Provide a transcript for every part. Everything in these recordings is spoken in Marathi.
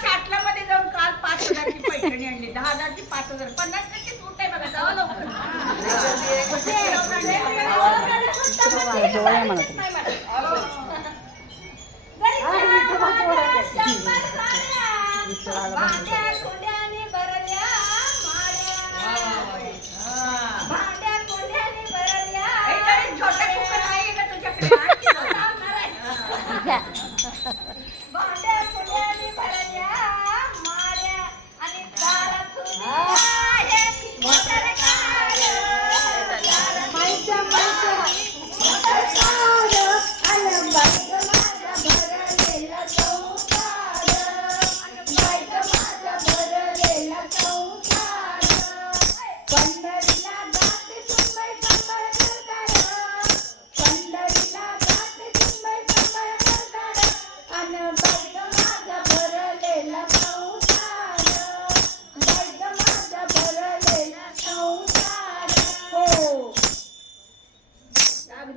साठलामध्ये जाऊन काल पाच हजारची पैठणी आणली. दहा हजारची पाच हजार. पन्नास टक्के सूट आहे बघा लवकर.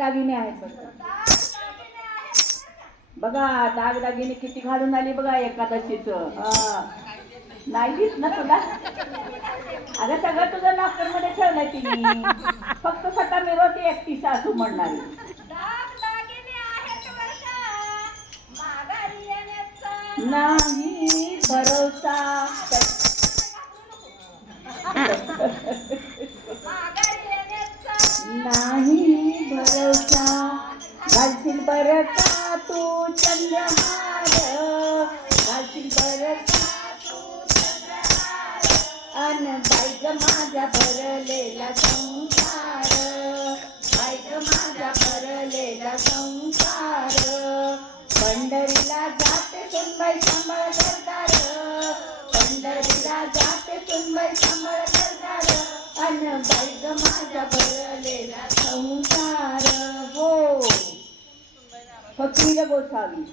दागदागिने आहेत बघा. बघा दागदागिने किती घालून आली बघा एकादशीच. नाहीच ना तुला? अगं सगळं तुझं लॉकरमध्ये ठेवलंय तिने. फक्त स्वतः मिरवते एकटी सासू म्हणणारी. नाही भरोसा माझा भरलेला संसार बायक माझा भरलेला संसार पंढरीला जाते सुनबाई सांभाळ करतार पंढरीला जाते सुनबाई सांभाळ करतार अन बायक माझा भरलेला संसार. फकीर गोसावी.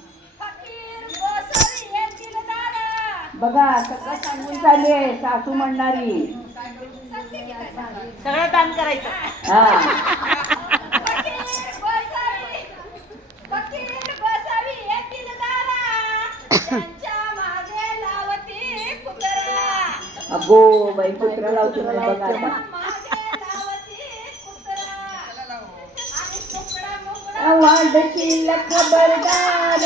बघा सगळं सांगून चालली आहे सासू म्हणणारी. सगळं दान करायचं. हा. अगो बाई कुत्रा लावतो बघा वाढशील खबरदार.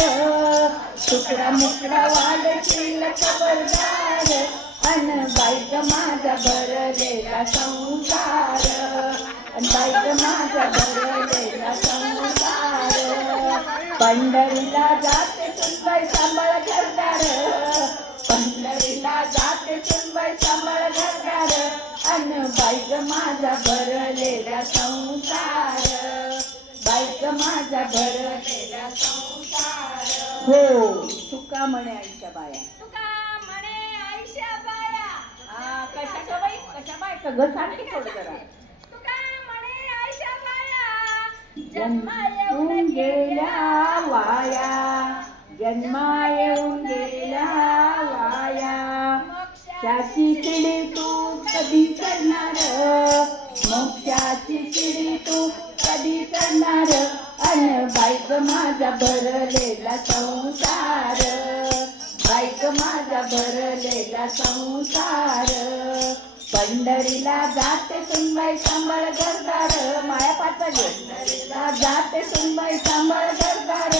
तुकडा मुकडा वाढशील खबरदार. अन बाईक माझा भरलेला संसार. बाईक माझा भरलेला संसार. पंढरीला जाते सुनबाई सांभाळ घरदार. पंढरीला जाते सुनबाई सांभाळ घरदार. अन बाईक माझा भरलेला माझा भरलेला संसार. हो. तुका म्हणे आईच्या बाया. तुका म्हणे आयुष्या बाया. हा, कशाच्या बाई? कशा बायका ग? सांग की थोडं जरा. तुका म्हणे आयुष्या बाया. जन्मा येऊन गेल्या वाया. जन्मा येऊन गेल्या वाया. मोक्षाची चिडी तू कधी करणार? मोक्षाची चिडी तू कधी करणार? अन बाईक माझा भरलेला संसार. बाईक माझा भरलेला संसार. पंढरीला जाते सुनबाई सांभाळ गरदार माया पाचाले पंढरीला जाते सुनबाई सांभाळ गरदार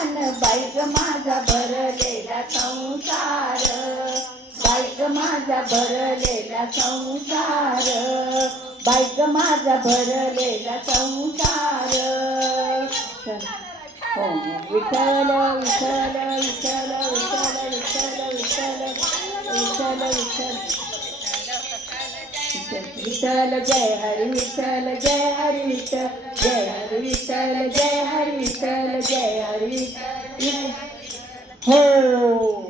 अन बाईक माझा भरलेला संसार. बाईक माझा भरलेला संसार. बायक माझा भरलेला संसार. हो विठल विठल विठल विठल विठल विठल विठल विठल विठ्ठल जय हरी विठल जय हरी विठल जय हरी विठल जय हरी विठल जय हरी हो.